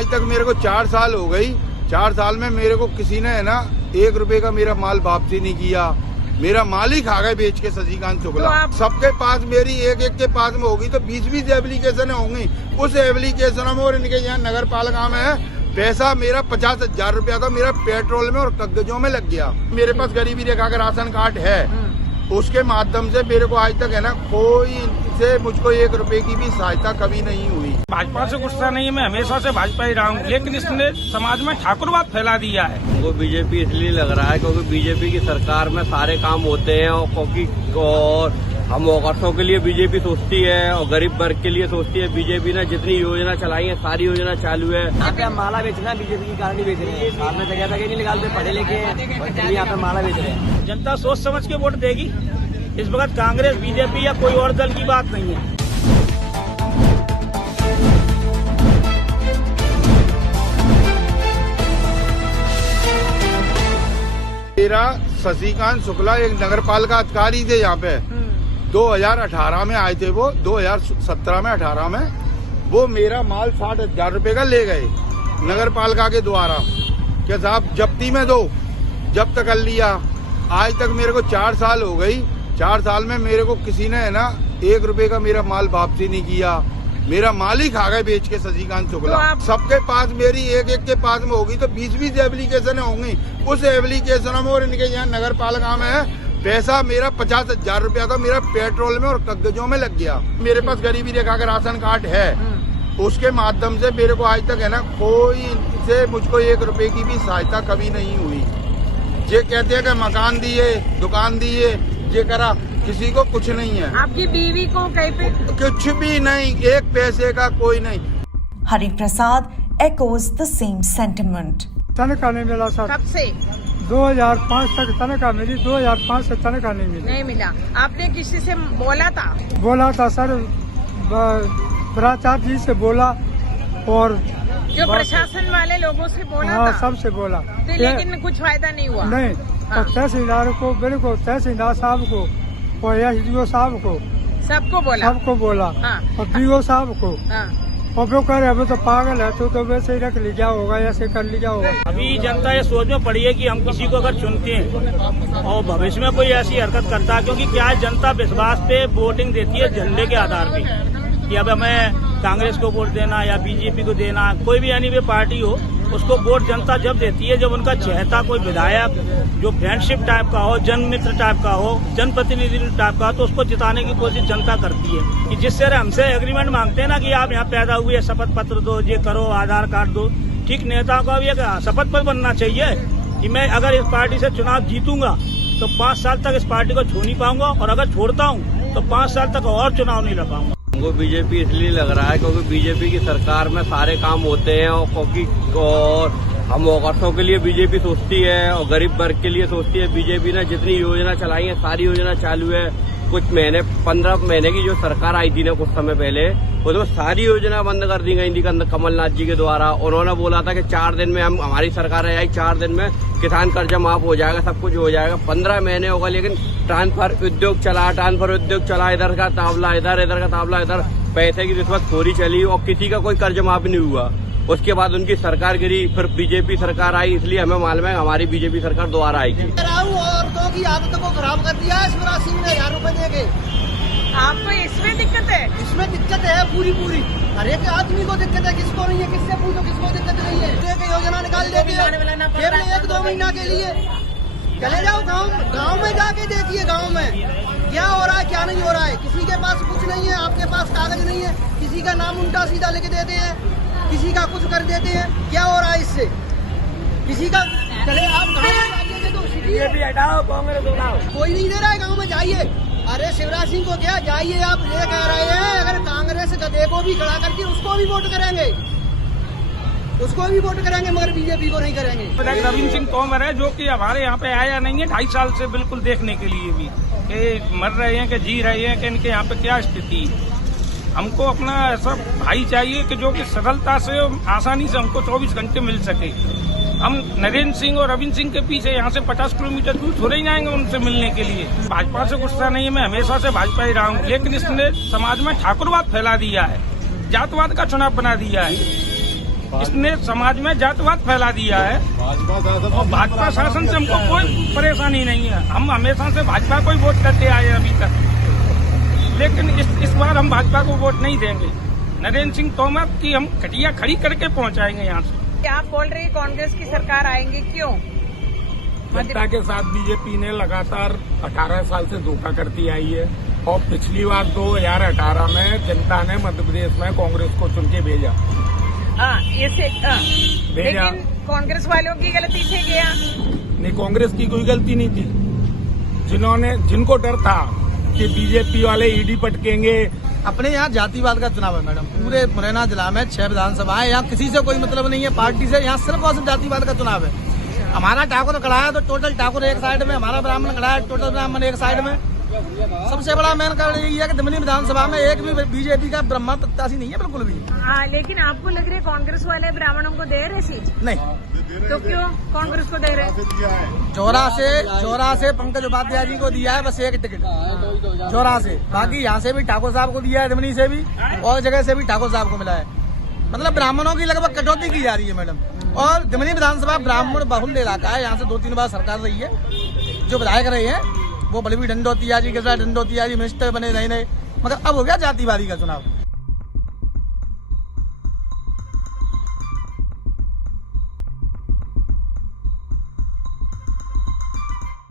आज तक मेरे को 4 साल हो गई। 4 साल में मेरे को किसी ने है ना 1 रुपए का मेरा माल वापसी नहीं किया। मेरा माल ही खा गए बेच के शशिकांत शुक्ला। तो सबके पास मेरी एक के पास में होगी तो 20-20 एप्लीकेशन होंगी। उस एप्लीकेशन में और इनके यहाँ नगर पालिका में है पैसा मेरा 50,000 रुपया था मेरा पेट्रोल में और कागजों में लग गया। मेरे पास गरीबी रेखा का राशन कार्ड है, उसके माध्यम से मेरे को आज तक है ना कोई से मुझको 1 रुपए की भी सहायता कभी नहीं हुई। भाजपा से गुस्सा नहीं है, मैं हमेशा से भाजपा ही रहा हूँ, लेकिन इसने समाज में ठाकुरवाद फैला दिया है। हमको बीजेपी इसलिए लग रहा है क्योंकि बीजेपी की सरकार में सारे काम होते हैं और हम औरतों के लिए बीजेपी सोचती है और गरीब वर्ग के लिए सोचती है। बीजेपी ने जितनी योजना चलाई है सारी योजना चालू है। यहाँ पे हम माला बेचना बीजेपी की कारण नहीं बेच रहे हैं। साल में जगह नहीं निकालते, पढ़े लिखे हैं, यहाँ पे माला बेच रहे हैं। जनता सोच समझ के वोट देगी। इस वक्त कांग्रेस बीजेपी या कोई और दल की बात नहीं है। मेरा शशिकांत शुक्ला एक नगर पालिका अधिकारी थे यहाँ पे 2018 में आए थे। वो 2017 में 18 में वो मेरा माल 60,000 रुपए का ले गए नगर पालिका के द्वारा। क्या साहब जब्ती में दो, जब्त कर लिया। आज तक मेरे को 4 साल हो गई। 4 साल में मेरे को किसी ने है ना 1 रुपए का मेरा माल वापसी नहीं किया। मेरा माल ही खा गए बेच के शशिकांत शुक्ला। सबके पास मेरी एक के पास में होगी तो 20-20 एप्लीकेशन होंगी। उस एप्लीकेशन में और इनके यहाँ नगर पालिका में है पैसा मेरा 50,000 रुपया था मेरा पेट्रोल में और कागजों में लग गया। मेरे पास गरीबी रेखा का राशन कार्ड है, उसके माध्यम से मेरे को आज तक है ना कोई से मुझको 1 रुपए की भी सहायता कभी नहीं हुई। ये कहते हैं कि मकान दिए, दुकान दिए, ये करा, किसी को कुछ नहीं है। आपकी बीवी को कहीं पे कुछ भी नहीं, 1 पैसे का कोई नहीं। Hariprasad echoes the same sentiment. तनख्वाह नहीं मिला सर। कब से? 2005 तक तनख्वाह मिली, 2005 से तनख्वाह नहीं मिली। नहीं मिला। आपने किसी से बोला था? बोला था सर, प्राचार्य जी से बोला और जो प्रशासन वाले लोगों से बोला हाँ था? सबसे बोला तो लेकिन कुछ फायदा नहीं हुआ? नहीं। हाँ। और तहसीलदार को बिल्कुल, तहसीलदार साहब को और एसडीओ साहब को सबको बोला? सबको बोला। हाँ। और डीओ साहब को। हाँ। और वो कह रहे अभी तो पागल है, तो वैसे ही रख लिया होगा, ऐसे कर लिया होगा। अभी जनता ये सोच में पड़ी है कि हम किसी को अगर चुनते हैं और भविष्य में कोई ऐसी हरकत करता है, क्योंकि क्या है जनता विश्वास पे वोटिंग देती है झंडे के आधार पे कि अब हमें कांग्रेस को वोट देना या बीजेपी को देना, कोई भी यानी वे पार्टी हो, उसको वोट जनता जब देती है जब उनका चहेता कोई विधायक जो फ्रेंडशिप टाइप का हो, जनमित्र टाइप का हो, जनप्रतिनिधि टाइप का हो, तो उसको जिताने की कोशिश जनता करती है। कि जिससे हमसे एग्रीमेंट मांगते हैं ना कि आप यहाँ पैदा हुए, शपथ पत्र दो, ये करो, आधार कार्ड दो। ठीक नेताओं का भी एक शपथ पत्र बनना चाहिए कि मैं अगर इस पार्टी से चुनाव जीतूंगा तो 5 साल तक इस पार्टी को छू नहीं पाऊंगा, और अगर छोड़ता हूँ तो 5 साल तक और चुनाव नहीं लड़ पाऊंगा। हमको बीजेपी इसलिए लग रहा है क्योंकि बीजेपी की सरकार में सारे काम होते हैं और हम औरतों के लिए बीजेपी सोचती है और गरीब वर्ग के लिए सोचती है। बीजेपी ने जितनी योजना चलाई है सारी योजना चालू है। कुछ महीने 15 महीने की जो सरकार आई थी ना कुछ समय पहले, उसमें सारी योजना बंद कर दी गई थी कमलनाथ जी के द्वारा। उन्होंने बोला था कि 4 दिन में हमारी सरकार आई, 4 दिन में किसान कर्जा माफ हो जाएगा, सब कुछ हो जाएगा। 15 महीने होगा, लेकिन ट्रांसफर उद्योग चला, इधर का तावला इधर का तावला इधर, पैसे की रिश्वतखोरी चली और किसी का कोई कर्ज माफ नहीं हुआ। उसके बाद उनकी सरकार गिरी, फिर बीजेपी सरकार आई, इसलिए हमें मालूम है हमारी बीजेपी सरकार दोबारा आएगी। औरतों की आदत को खराब कर दिया है शिवराज सिंह ने 1000 रुपए देके। आपको इसमें दिक्कत है? इसमें दिक्कत है पूरी। हर एक आदमी को दिक्कत है, किसको नहीं है, किससे पूछो किसको दिक्कत नहीं है। योजना निकाल देती है केवल 1-2 महीना के लिए। चले जाओ गाँव में जाके देखिए, गाँव में क्या हो रहा है क्या नहीं हो रहा है। किसी के पास कुछ नहीं है, आपके पास कागज नहीं है, किसी का नाम उल्टा सीधा लिख देते हैं, किसी का कुछ कर देते हैं। क्या हो रहा है इससे? किसी का चले आप गाँव में जाइए तो बीजेपी हटाओ, कांग्रेस उठाओ, कोई नहीं दे रहा है। गाँव में जाइए। अरे शिवराज सिंह को क्या जाइए, आप ये कह रहे हैं अगर कांग्रेस गधे को भी खड़ा करके उसको भी वोट करेंगे, मगर बीजेपी को नहीं करेंगे। रविंद्र सिंह तोमर है जो कि हमारे यहाँ पे आया नहीं है 2.5 साल से, बिल्कुल देखने के लिए भी कि मर रहे हैं कि जी रहे हैं कि इनके यहाँ पे क्या स्थिति। हमको अपना ऐसा भाई चाहिए कि जो कि सरलता से आसानी से हमको 24 घंटे मिल सके। हम नरेंद्र सिंह और रविंद्र सिंह के पीछे यहाँ से 50 किलोमीटर दूर थोड़े ही जाएंगे उनसे मिलने के लिए। भाजपा से गुस्सा नहीं है, मैं हमेशा से भाजपा ही रहा हूँ, लेकिन इसने समाज में ठाकुरवाद फैला दिया है, जातवाद का चुनाव बना दिया है। इसने समाज में जातवाद फैला दिया है। और भाजपा शासन से हमको कोई परेशानी नहीं है, हम हमेशा से भाजपा को ही वोट करते आए हैं अभी तक, लेकिन इस बार हम भाजपा को वोट नहीं देंगे। नरेंद्र सिंह तोमर की हम खटिया खड़ी करके पहुंचाएंगे यहाँ से। आप बोल रहे हैं कांग्रेस की सरकार आएंगे, क्यों? जनता के साथ बीजेपी ने लगातार 18 साल से धोखा करती आई है और पिछली बार 2018 में जनता ने मध्य प्रदेश में कांग्रेस को चुन के भेजा। लेकिन कांग्रेस वालों की गलती से गया नहीं, कांग्रेस की कोई गलती नहीं थी। जिनको डर था कि बीजेपी वाले ईडी पटकेंगे। अपने यहाँ जातिवाद का चुनाव है मैडम, पूरे मुरैना जिला में 6 विधानसभाएं, यहाँ किसी से कोई मतलब नहीं है पार्टी से, यहाँ सिर्फ और सिर्फ जातिवाद का चुनाव है। हमारा ठाकुर खड़ा है तो टोटल ठाकुर एक साइड में, हमारा ब्राह्मण खड़ा है टोटल ब्राह्मण एक साइड में। सबसे बड़ा मेन कारण यही है कि दिमनी विधानसभा में एक भी बीजेपी का ब्रह्म प्रत्याशी नहीं है बिल्कुल भी। लेकिन आपको लग रहा है कांग्रेस वाले ब्राह्मणों को दे रहे सीट? नहीं, तो क्यों कांग्रेस को दे रहे? चौरा से पंकज उपाध्याय जी को दिया है बस एक टिकट चौरा से, बाकी यहाँ से भी ठाकुर साहब को दिया है, दिमनी से भी और जगह से भी ठाकुर साहब को मिला है। मतलब ब्राह्मणों की लगभग कटौती की जा रही है मैडम। और दिमनी विधानसभा ब्राह्मण बहुल इलाका है, यहाँ से 2-3 बार सरकार रही है, जो विधायक रहे हैं वो बलबीर डंडोतिया जी, गिरिराज डंडोतिया जी मिनिस्टर बने नहीं, मगर अब हो गया जातिवादी का चुनाव।